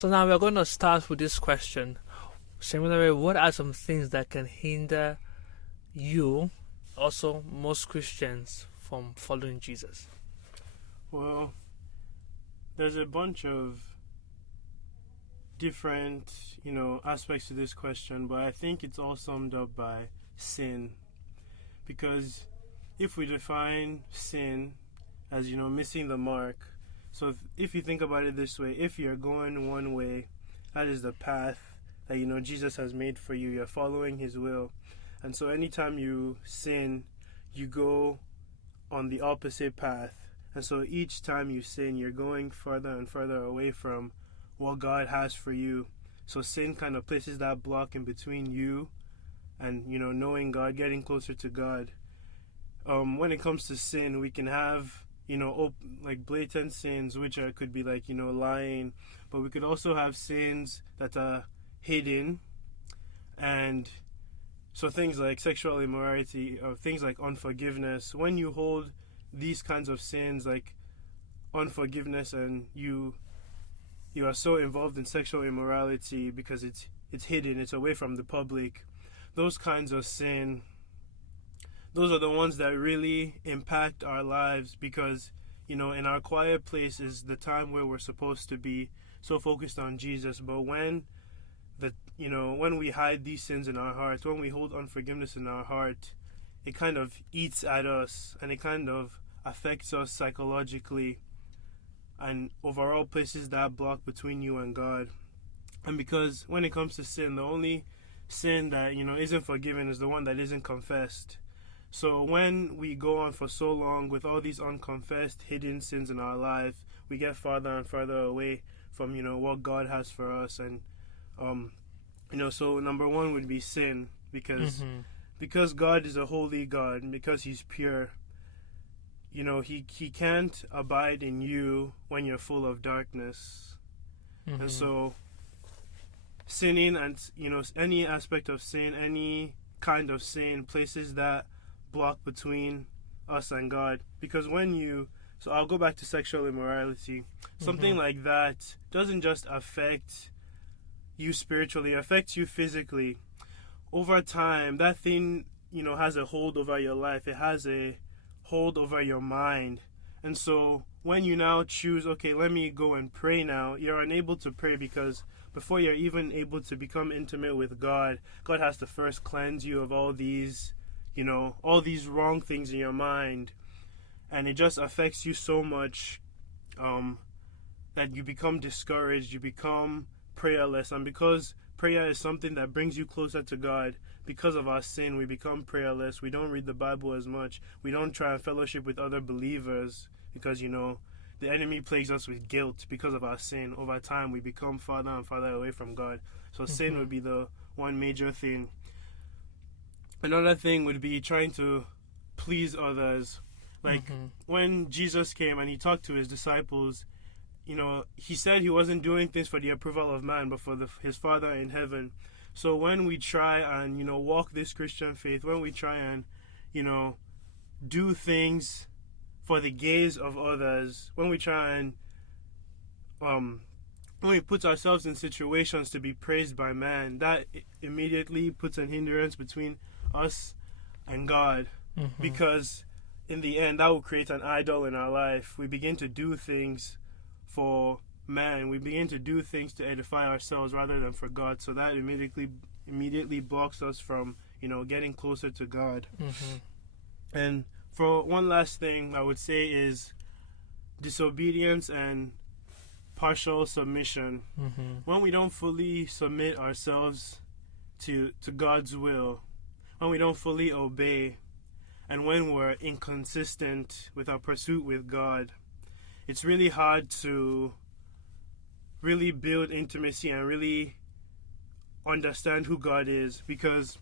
So now we're going to start with this question. Similarly, what are some things that can hinder you, also most Christians, from following Jesus? Well, there's a bunch of different, aspects to this question, but I think it's all summed up by sin. Because if we define sin as, missing the mark, so if you think about it this way, if you're going one way, that is the path that, Jesus has made for you. You're following His will. And so anytime you sin, you go on the opposite path. And so each time you sin, you're going further and further away from what God has for you. So sin kind of places that block in between you and, knowing God, getting closer to God. When it comes to sin, we can have, like blatant sins, which could be like, lying. But we could also have sins that are hidden. And so things like sexual immorality or things like unforgiveness. When you hold these kinds of sins like unforgiveness and you are so involved in sexual immorality because it's hidden, it's away from the public, those kinds of sin, those are the ones that really impact our lives, because in our quiet place is the time where we're supposed to be so focused on Jesus. But when we hide these sins in our hearts, when we hold unforgiveness in our heart, it kind of eats at us and it kind of affects us psychologically and overall places that block between you and God. And because when it comes to sin, the only sin that isn't forgiven is the one that isn't confessed. So when we go on for so long with all these unconfessed hidden sins in our life, we get farther and farther away from what God has for us. And so number one would be sin, because God is a holy God, and because He's pure, He can't abide in you when you're full of darkness. And so sinning and any aspect of sin, any kind of sin, places that block between us and God. Because so I'll go back to sexual immorality. Something like that doesn't just affect you spiritually, it affects you physically. Over time, that thing, has a hold over your life. It has a hold over your mind. And so when you now choose, okay, let me go and pray now, you're unable to pray because before you're even able to become intimate with God, God has to first cleanse you of all these wrong things in your mind. And it just affects you so much that you become discouraged, you become prayerless. And because prayer is something that brings you closer to God, because of our sin, we become prayerless. We don't read the Bible as much. We don't try and fellowship with other believers because, the enemy plagues us with guilt because of our sin. Over time, we become farther and farther away from God. So sin would be the one major thing. Another thing would be trying to please others. Like when Jesus came and He talked to His disciples, He said He wasn't doing things for the approval of man, but for His Father in heaven. So when we try and, walk this Christian faith, when we try and, do things for the gaze of others, when we try and, when we put ourselves in situations to be praised by man, that immediately puts an hindrance between us and God. Because in the end, that will create an idol in our life. We begin to do things for man. We begin to do things to edify ourselves rather than for God. So that immediately blocks us from, getting closer to God. And for one last thing, I would say is disobedience and partial submission. When we don't fully submit ourselves to God's will, when we don't fully obey, and when we're inconsistent with our pursuit with God, it's really hard to really build intimacy and really understand who God is, because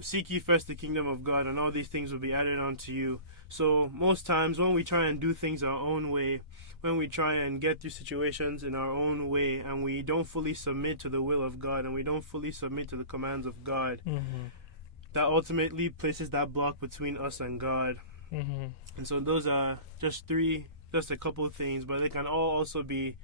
seek ye first the kingdom of God and all these things will be added unto you. So most times when we try and do things our own way, when we try and get through situations in our own way, and we don't fully submit to the will of God and we don't fully submit to the commands of God, that ultimately places that block between us and God. And so those are just a couple of things, but they can all also be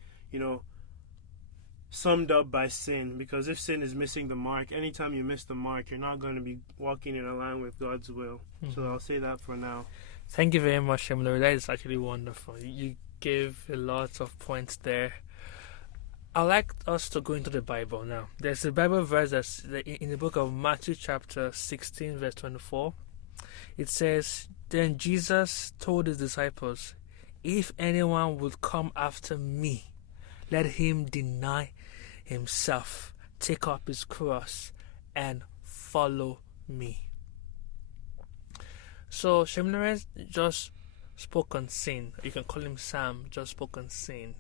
summed up by sin, because if sin is missing the mark, anytime you miss the mark, you're not going to be walking in line with God's will. So I'll say that for now. Thank you very much, Shemlori. That is actually wonderful. You gave a lot of points there. I'd like us to go into the Bible now. There's a Bible verse that's in the book of Matthew chapter 16 verse 24. It says, "Then Jesus told his disciples, 'If anyone would come after me, let him deny himself, take up his cross, and follow me.'" So Shemlori just spoke on sin. You can call him Sam, just spoke on sin.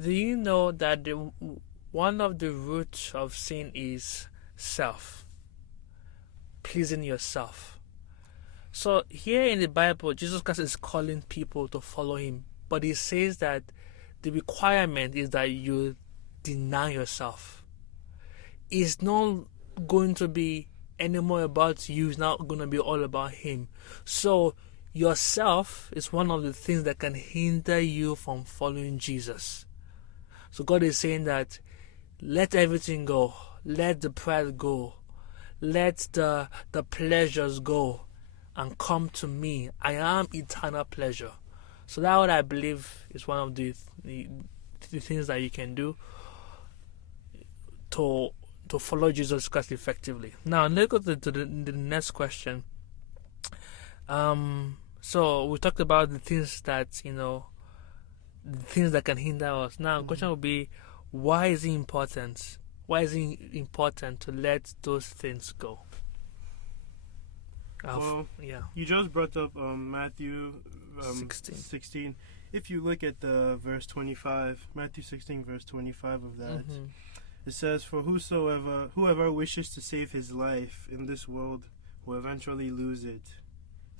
Do you know that one of the roots of sin is self, pleasing yourself? So here in the Bible, Jesus Christ is calling people to follow him, but he says that the requirement is that you deny yourself. It's not going to be anymore about you, it's not going to be all about him. So yourself is one of the things that can hinder you from following Jesus. So God is saying that let everything go. Let the pride go. Let the pleasures go and come to me. I am eternal pleasure. So that's what I believe is one of the things that you can do to follow Jesus Christ effectively. Now let's go to the next question. So we talked about the things that, the things that can hinder us. Now the question will be, why is it important? Why is it important to let those things go? Well, yeah. You just brought up Matthew 16. If you look at the verse 25, Matthew 16 verse 25 of that, it says, "For whoever wishes to save his life in this world will eventually lose it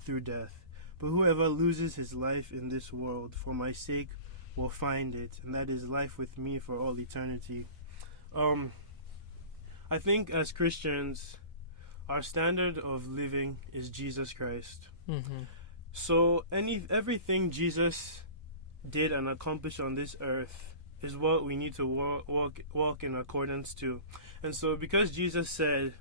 through death. But whoever loses his life in this world for my sake will find it, and that is life with me for all eternity." I think as Christians, our standard of living is Jesus Christ. So everything Jesus did and accomplished on this earth is what we need to walk in accordance to. And so because Jesus said,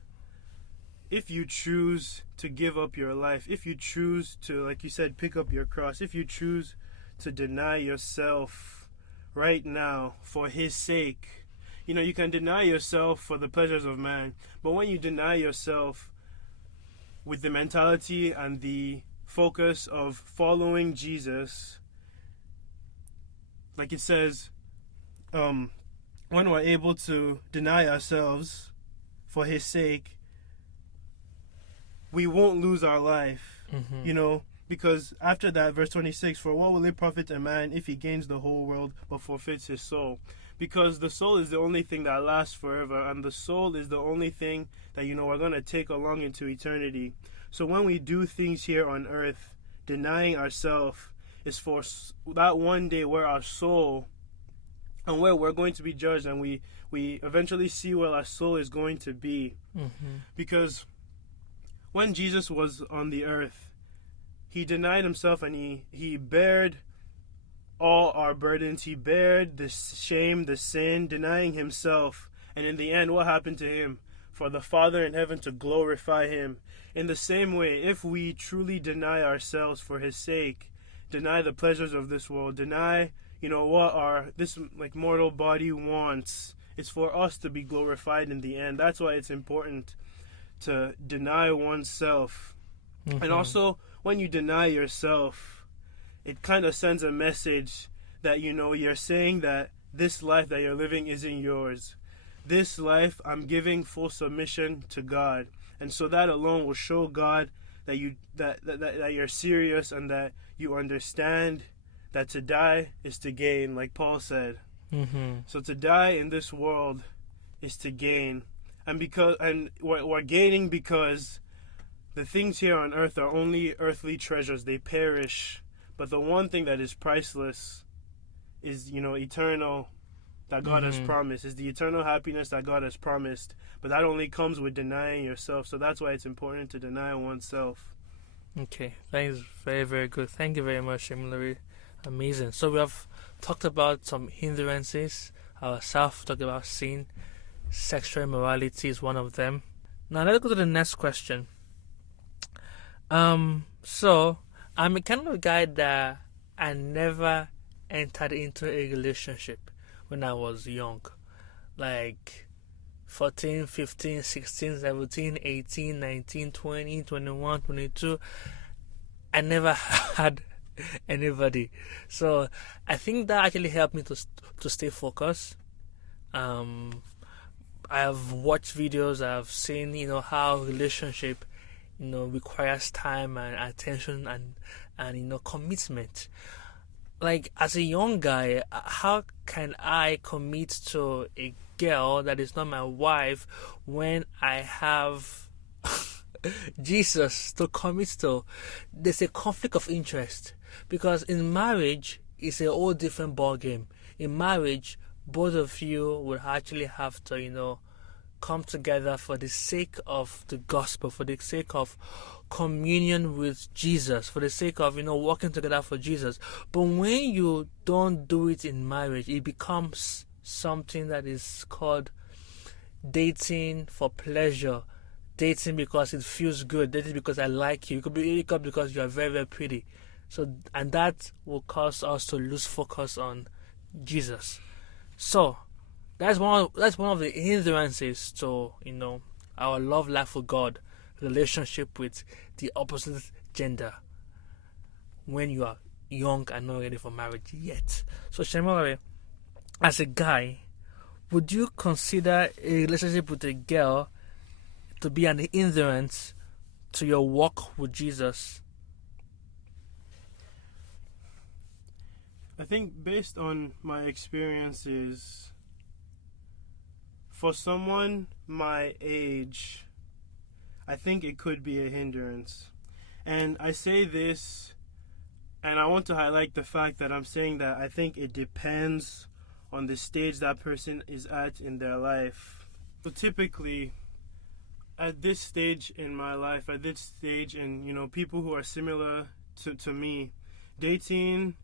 if you choose to give up your life, if you choose to, like you said, pick up your cross, if you choose to deny yourself right now for his sake, you can deny yourself for the pleasures of man, but when you deny yourself with the mentality and the focus of following Jesus, like it says, when we're able to deny ourselves for his sake, we won't lose our life, because after that, verse 26, "For what will it profit a man if he gains the whole world but forfeits his soul?" Because the soul is the only thing that lasts forever, and the soul is the only thing that, we're going to take along into eternity. So when we do things here on earth, denying ourselves is for that one day where our soul, and where we're going to be judged, and we eventually see where our soul is going to be. Because when Jesus was on the earth, he denied himself, and he bared all our burdens. He bared the shame, the sin, denying himself. And in the end, what happened to him? For the Father in heaven to glorify him. In the same way, if we truly deny ourselves for his sake, deny the pleasures of this world, deny, what this mortal body wants, it's for us to be glorified in the end. That's why it's important to deny oneself. And also, when you deny yourself, it kind of sends a message that, you're saying that this life that you're living isn't yours. This life, I'm giving full submission to God. And so that alone will show God that you're serious, and that you understand that to die is to gain, like Paul said. So to die in this world is to gain. And we're gaining because the things here on earth are only earthly treasures. They perish. But the one thing that is priceless is, eternal, that God has promised, is the eternal happiness that God has promised. But that only comes with denying yourself. So that's why it's important to deny oneself. Okay, that is very, very good. Thank you very much, Shemlori. Amazing. So we have talked about some hindrances, ourselves, talked about sin, sexual immorality is one of them. Now let's go to the next question. So I'm a kind of guy that I never entered into a relationship when I was young. Like 14, 15, 16, 17, 18, 19, 20, 21, 22. I never had anybody. So I think that actually helped me to stay focused. I have watched videos, I've seen, how relationship, requires time and attention and commitment. Like, as a young guy, how can I commit to a girl that is not my wife when I have Jesus to commit to? There's a conflict of interest, because in marriage it's a whole different ball game. In marriage, both of you will actually have to come together for the sake of the gospel, for the sake of communion with Jesus, for the sake of working together for Jesus. But when you don't do it in marriage, it becomes something that is called dating for pleasure, dating because it feels good, dating because I like you. It could be because you are very, very pretty. So, and that will cause us to lose focus on Jesus. So that's one of the hindrances to our love life for God, relationship with the opposite gender when you are young and not ready for marriage yet. So Shemore, as a guy, would you consider a relationship with a girl to be an hindrance to your walk with Jesus? I think based on my experiences, for someone my age, I think it could be a hindrance. And I say this, and I want to highlight the fact that I'm saying that I think it depends on the stage that person is at in their life. So typically, at this stage in my life, at this stage, and people who are similar to me, dating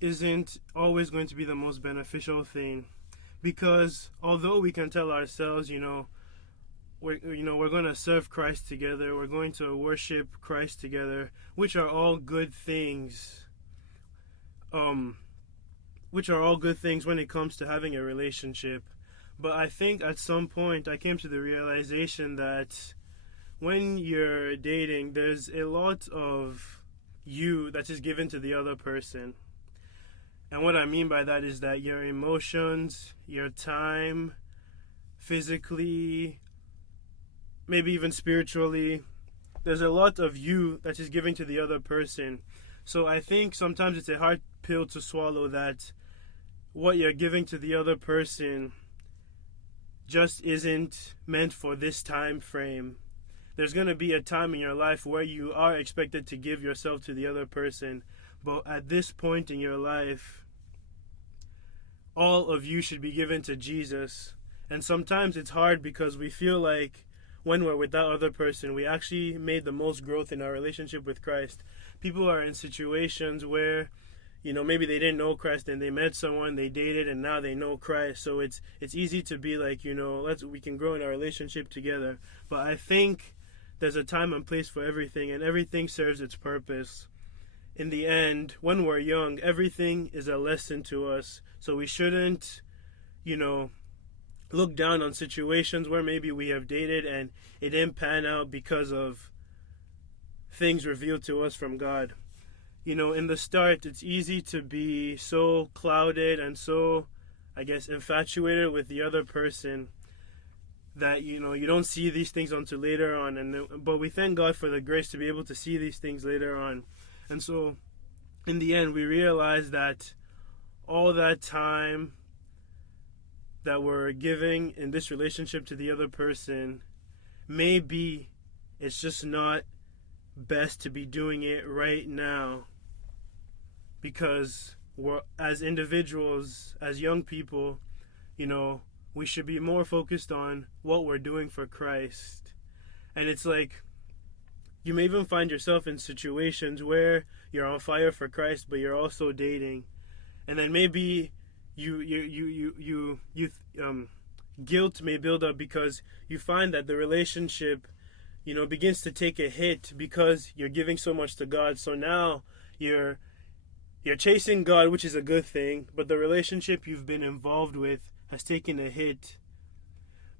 isn't always going to be the most beneficial thing, because although we can tell ourselves, we're going to serve Christ together, we're going to worship Christ together, which are all good things. Which are all good things when it comes to having a relationship. But I think at some point I came to the realization that when you're dating, there's a lot of you that is given to the other person. And what I mean by that is that your emotions, your time, physically, maybe even spiritually, there's a lot of you that is given to the other person. So I think sometimes it's a hard pill to swallow that what you're giving to the other person just isn't meant for this time frame. There's going to be a time in your life where you are expected to give yourself to the other person, but at this point in your life, all of you should be given to Jesus. And sometimes it's hard because we feel like when we're with that other person, we actually made the most growth in our relationship with Christ. People are in situations where maybe they didn't know Christ and they met someone, they dated, and now they know Christ. So it's easy to be like, we can grow in our relationship together. But I think there's a time and place for everything, and everything serves its purpose. In the end, when we're young, everything is a lesson to us. So we shouldn't, look down on situations where maybe we have dated and it didn't pan out because of things revealed to us from God. In the start, it's easy to be so clouded and so, infatuated with the other person that, you don't see these things until later on. But we thank God for the grace to be able to see these things later on. And so, in the end, we realize that all that time that we're giving in this relationship to the other person, maybe it's just not best to be doing it right now, because we're, as individuals, as young people, we should be more focused on what we're doing for Christ. And it's like, you may even find yourself in situations where you're on fire for Christ, but you're also dating, and then maybe guilt may build up because you find that the relationship, begins to take a hit because you're giving so much to God. So now you're chasing God, which is a good thing, but the relationship you've been involved with has taken a hit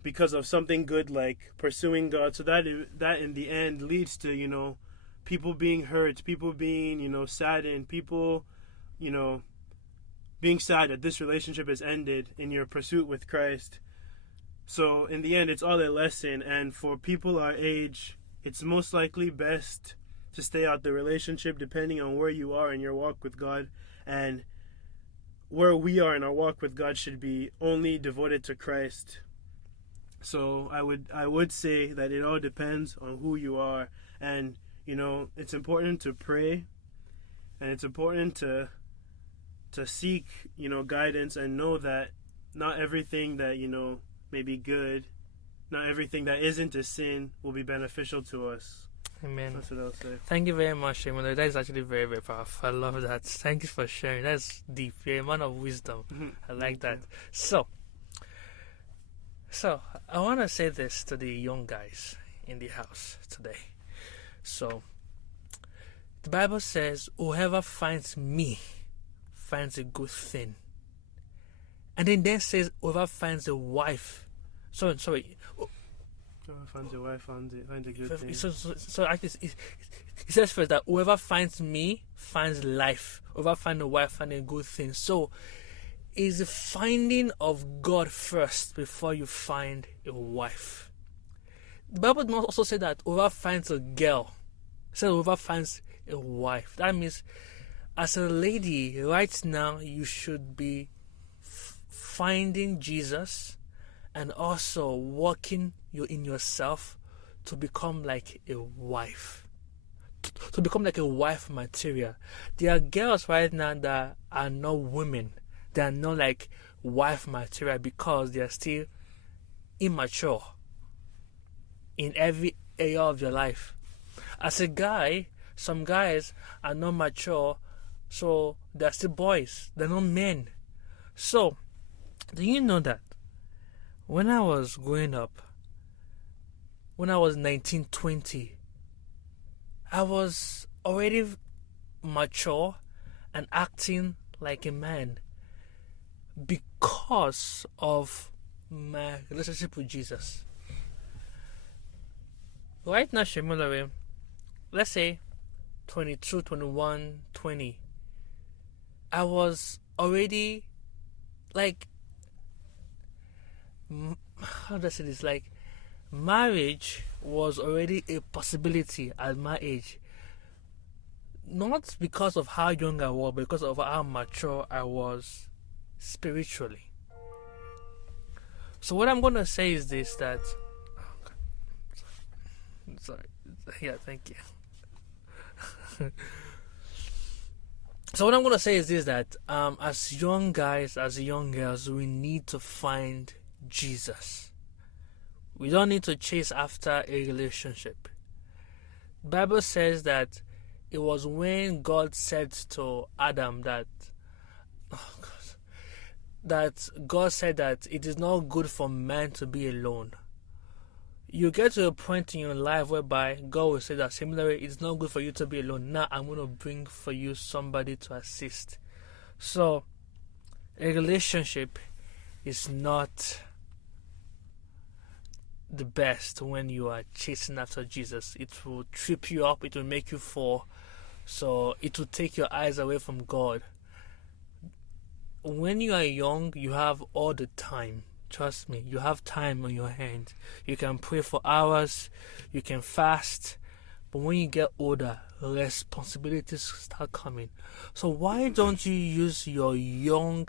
because of something good like pursuing God. So that in the end leads to, people being hurt, people being, saddened, people, being sad that this relationship has ended in your pursuit with Christ. So in the end, it's all a lesson. And for people our age, it's most likely best to stay out the relationship depending on where you are in your walk with God. And where we are in our walk with God should be only devoted to Christ. So I would say that it all depends on who you are. And, it's important to pray. And it's important to seek, guidance, and know that not everything that, may be good, not everything that isn't a sin will be beneficial to us. Amen. That's what I'll say. Thank you very much, Shimon. That is actually very, very powerful. I love that. Thank you for sharing. That's deep. You're a man of wisdom. I like that. So I want to say this to the young guys in the house today. So the Bible says, whoever finds me finds a good thing. And then says, whoever finds a wife. Sorry. Whoever finds a wife finds a good thing. So actually, it says first that whoever finds me finds life. Whoever finds a wife finds a good thing. So is the finding of God first before you find a wife. The Bible does also say that whoever finds a girl, says whoever finds a wife. That means, as a lady, right now, you should be finding Jesus and also working in yourself to become like a wife. To become like a wife material. There are girls right now that are not women. They are not like wife material because they are still immature in every area of your life. As a guy, some guys are not mature, so they're still boys. They're not men. So, do you know that when I was growing up, when I was 19, 20, I was already mature and acting like a man because of my relationship with Jesus. Right now, Shemulawe, let's say 22, 21, 20, I was already like, how do I say this? Like, marriage was already a possibility at my age. Not because of how young I was, but because of how mature I was spiritually. So what I'm going to say is this, that... Sorry. Yeah, thank you. So what I'm going to say is this, that as young guys, as young girls, we need to find Jesus. We don't need to chase after a relationship. The Bible says that it was when God said to Adam that God said that it is not good for man to be alone. You get to a point in your life whereby God will say that similarly, it's not good for you to be alone. Now I'm going to bring for you somebody to assist. So a relationship is not the best when you are chasing after Jesus. It will trip you up, it will make you fall, so it will take your eyes away from God. When you are young, you have all the time. Trust me, you have time on your hands. You can pray for hours, you can fast, but when you get older, responsibilities start coming. So why don't you use your young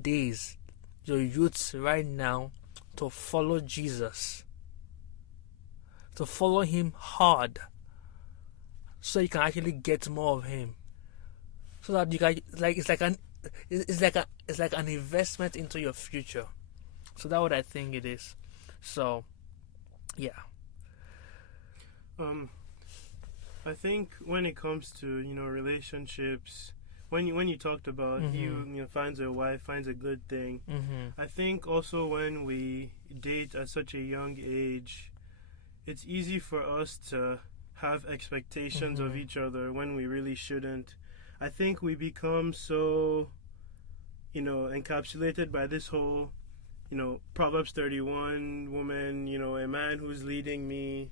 days, your youths right now, to follow Jesus, to follow him hard, so you can actually get more of him, so that you can, like, it's like an investment into your future. So that's what I think it is. So yeah. I think when it comes to relationships, when you talked about finds a wife, finds a good thing. I think also when we date at such a young age, it's easy for us to have expectations of each other when we really shouldn't. I think we become so encapsulated by this whole Proverbs 31 woman, a man who's leading me,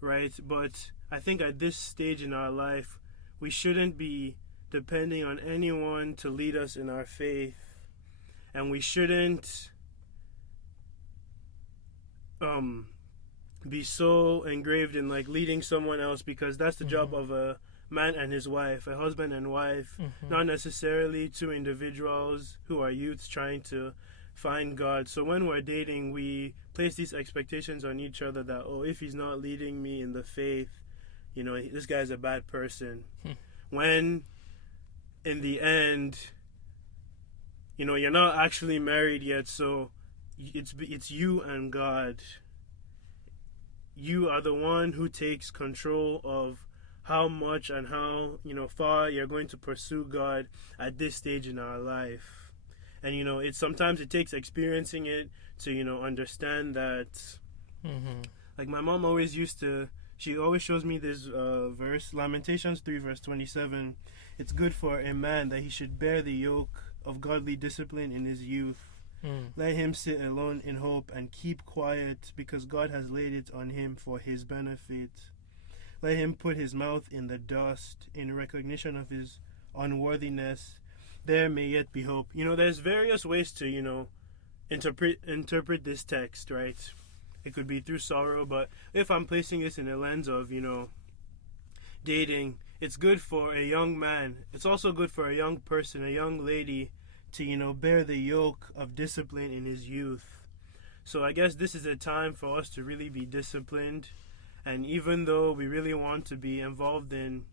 right? But I think at this stage in our life, we shouldn't be depending on anyone to lead us in our faith, and we shouldn't be so engraved in like leading someone else, because that's the job of a man and his wife, a husband and wife, not necessarily two individuals who are youths trying to find God. So when we're dating, we place these expectations on each other that, oh, if he's not leading me in the faith, this guy's a bad person. When in the end, you're not actually married yet, so it's you and God. You are the one who takes control of how much and how far you're going to pursue God at this stage in our life. And sometimes it takes experiencing it to understand that. Like my mom always she always shows me this verse, Lamentations 3 verse 27. It's good for a man that he should bear the yoke of godly discipline in his youth. Let him sit alone in hope and keep quiet, because God has laid it on him for his benefit. Let him put his mouth in the dust in recognition of his unworthiness. There may yet be hope. There's various ways to interpret this text, right? It could be through sorrow, but if I'm placing this in a lens of dating, it's good for a young man. It's also good for a young person, a young lady, to bear the yoke of discipline in his youth. So I guess this is a time for us to really be disciplined. And even though we really want to be involved in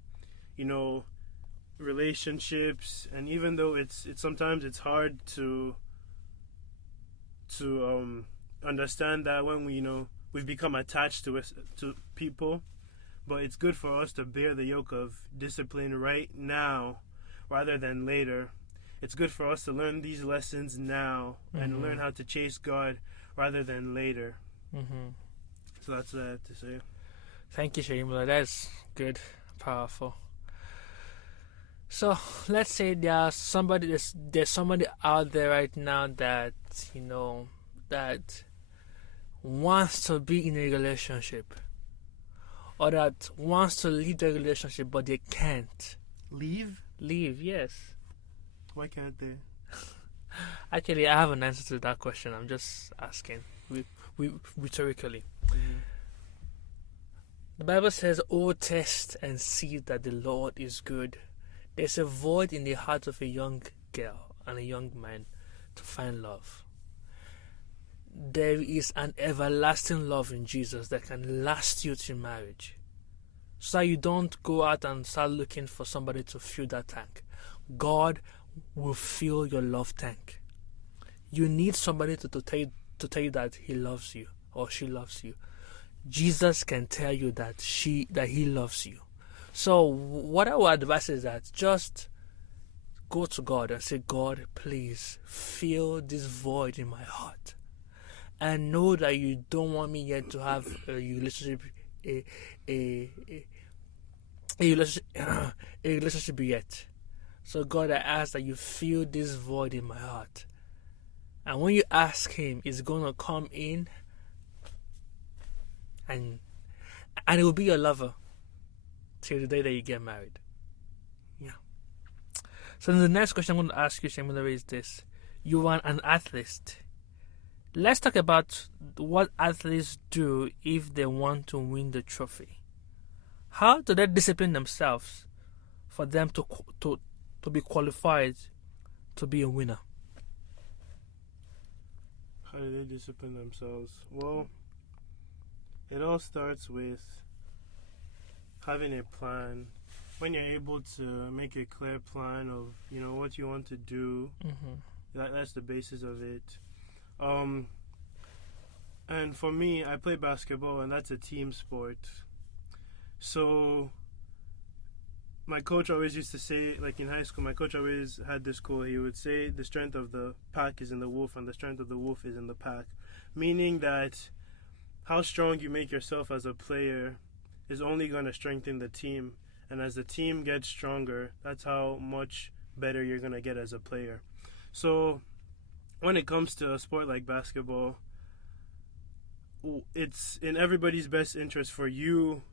relationships, and even though it's sometimes it's hard to understand that when we've become attached to people, but it's good for us to bear the yoke of discipline right now rather than later. It's good for us to learn these lessons now and learn how to chase God rather than later. So that's what I have to say. Thank you, Shaimula. That's good, powerful. So let's say there's somebody out there right now that that wants to be in a relationship, or that wants to leave the relationship but they can't. Leave, yes. Why can't they? Actually, I have an answer to that question. I'm just asking rhetorically. The Bible says, "Oh, test and see that the Lord is good." There's a void in the heart of a young girl and a young man to find love. There is an everlasting love in Jesus that can last you to marriage, so that you don't go out and start looking for somebody to fill that tank. God will fill your love tank. You need somebody to tell you that he loves you or she loves you. Jesus can tell you that he loves you. So what I would advise is that just go to God and say, God, please fill this void in my heart. And know that you don't want me yet to have a relationship, a relationship yet. So God, I ask that you fill this void in my heart. And when you ask him, he's going to come in and it will be your lover till the day that you get married. Yeah. So the next question I'm going to ask you, Shamila, is this. You are an athlete. Let's talk about what athletes do if they want to win the trophy. How do they discipline themselves for them to be qualified to be a winner? How do they discipline themselves? Well, it all starts with having a plan. When you're able to make a clear plan of what you want to do, that's the basis of it. And for me, I play basketball, and that's a team sport. So my coach always used to say, like in high school, my coach always had this quote. He would say, the strength of the pack is in the wolf, and the strength of the wolf is in the pack. Meaning that how strong you make yourself as a player is only going to strengthen the team. And as the team gets stronger, that's how much better you're going to get as a player. So when it comes to a sport like basketball, it's in everybody's best interest for you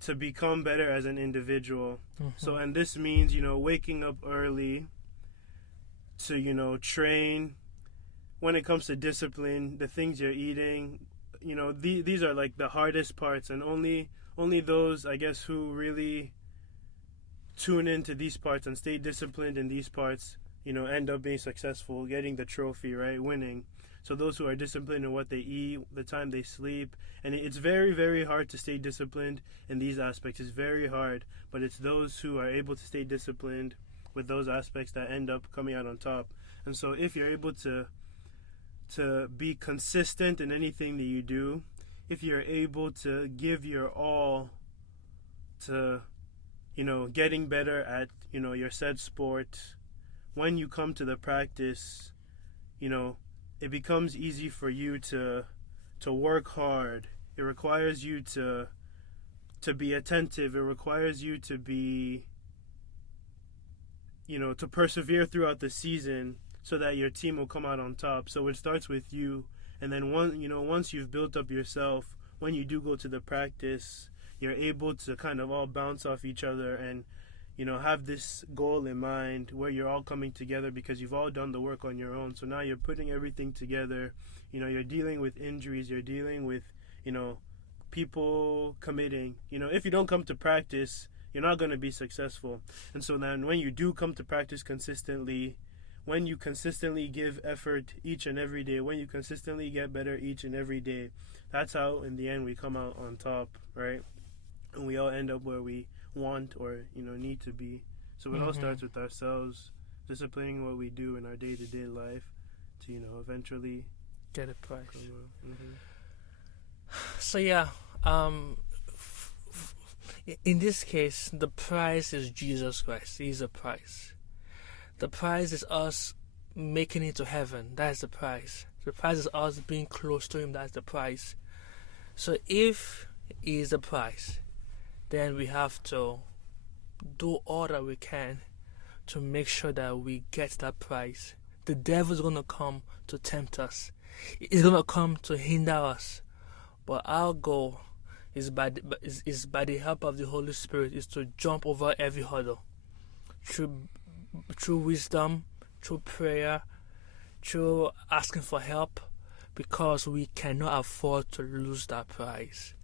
to become better as an individual. So, and this means, waking up early to, train. When it comes to discipline, the things you're eating, these are like the hardest parts, and only those, I guess, who really tune into these parts and stay disciplined in these parts, end up being successful, getting the trophy, right, winning. So those who are disciplined in what they eat, the time they sleep, and it's very, very hard to stay disciplined in these aspects. It's very hard, but it's those who are able to stay disciplined with those aspects that end up coming out on top. And so if you're able to be consistent in anything that you do, if you're able to give your all to, getting better at, your said sport, when you come to the practice, it becomes easy for you to work hard. It requires you to be attentive. It requires you to be, to persevere throughout the season so that your team will come out on top. So it starts with you, and then once you've built up yourself, when you do go to the practice, you're able to kind of all bounce off each other and have this goal in mind where you're all coming together because you've all done the work on your own. So now you're putting everything together. You're dealing with injuries. You're dealing with, people committing. If you don't come to practice, you're not going to be successful. And so then when you do come to practice consistently, when you consistently give effort each and every day, when you consistently get better each and every day, that's how in the end we come out on top, right? And we all end up where we want or need to be. So it all starts with ourselves, disciplining what we do in our day-to-day life to eventually get a prize. So yeah, in this case, the prize is Jesus Christ. He's a prize. The prize is us making it to heaven. That's the prize. The prize is us being close to Him. That's the prize. So if He is the prize, then we have to do all that we can to make sure that we get that prize. The devil's going to come to tempt us. He's going to come to hinder us. But our goal is by the help of the Holy Spirit is to jump over every hurdle. Through wisdom, through prayer, through asking for help, because we cannot afford to lose that prize.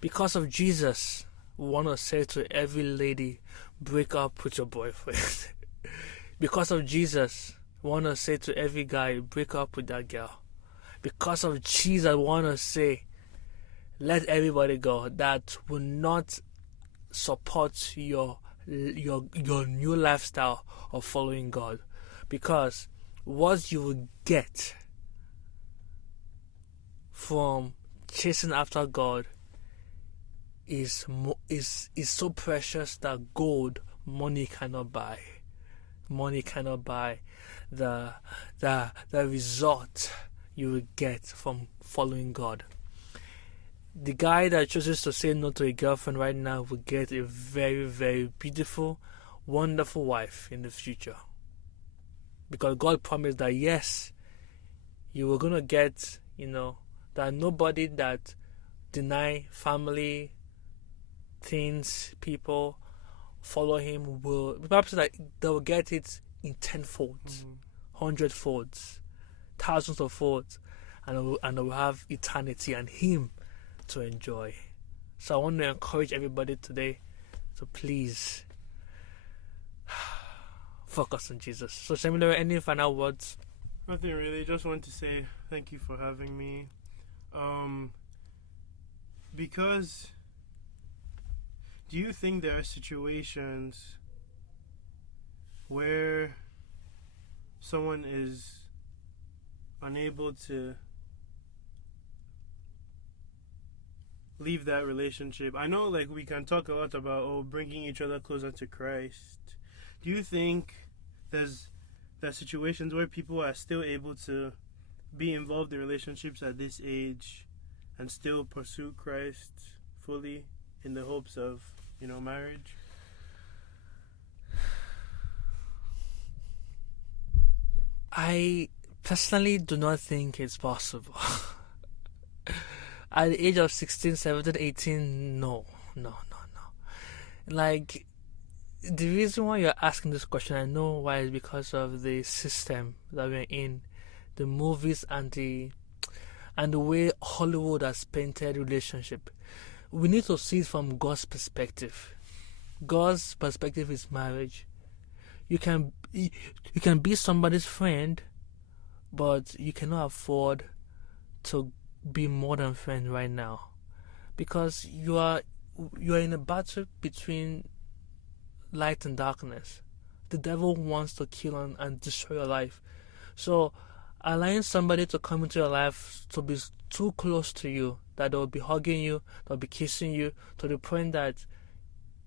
Because of Jesus, we want to say to every lady, break up with your boyfriend. Because of Jesus, we want to say to every guy, break up with that girl. Because of Jesus, we want to say, let everybody go that will not support your new lifestyle of following God. Because what you will get from chasing after God is so precious that gold, money cannot buy. Money cannot buy the result you will get from following God. The guy that chooses to say no to a girlfriend right now will get a very, very beautiful, wonderful wife in the future. Because God promised that yes, you were going to get, that nobody that deny family, things, people, follow Him will, perhaps like they will get it in 10 folds, 100 folds, thousands of folds, and they will have eternity and Him to enjoy. So I want to encourage everybody today to please focus on Jesus. So Samuel, any final words? Nothing really. Just want to say thank you for having me. Because do you think there are situations where someone is unable to leave that relationship. I know, like, we can talk a lot about bringing each other closer to Christ. Do you think there's situations where people are still able to be involved in relationships at this age and still pursue Christ fully in the hopes of, marriage? I personally do not think it's possible. At the age of 16, 17, 18, no. Like, the reason why you're asking this question, I know why, is because of the system that we're in, the movies and the way Hollywood has painted relationship. We need to see it from God's perspective. God's perspective is marriage. You can be somebody's friend, but you cannot afford to be more than friend right now, because you are in a battle between light and darkness. The devil wants to kill and destroy your life. So allowing somebody to come into your life to be too close to you, that they'll be hugging you, they'll be kissing you, to the point that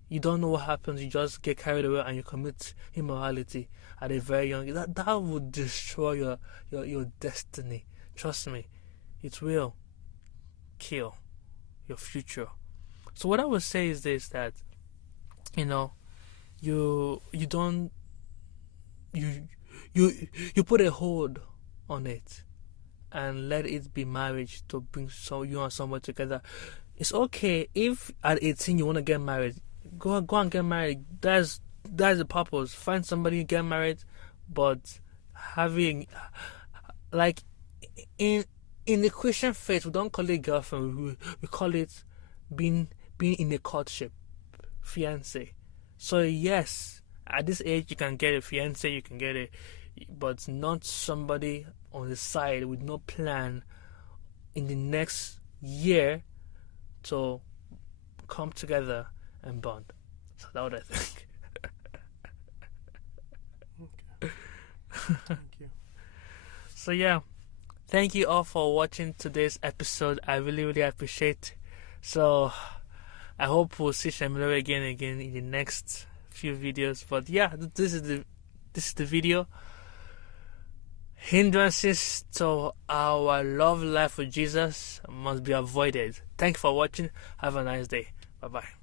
you don't know what happens, you just get carried away and you commit immorality at a very young age, that would destroy your destiny. Trust me, it will kill your future. So what I would say is this, that you put a hold on it and let it be marriage to bring you and someone together. It's okay if at 18 you want to get married. Go and get married. That's the purpose. Find somebody, get married, but having, like, in the Christian faith, we don't call it girlfriend. We call it being in a courtship, fiance. So yes, at this age you can get a fiance, you can get but not somebody on the side with no plan in the next year to come together and bond. So that's what I think. Okay. Thank you. So yeah, thank you all for watching today's episode. I really, really appreciate. So I hope we'll see Shamilore again in the next few videos. But yeah, this is the video. Hindrances to our love life with Jesus must be avoided. Thank you for watching. Have a nice day. Bye bye.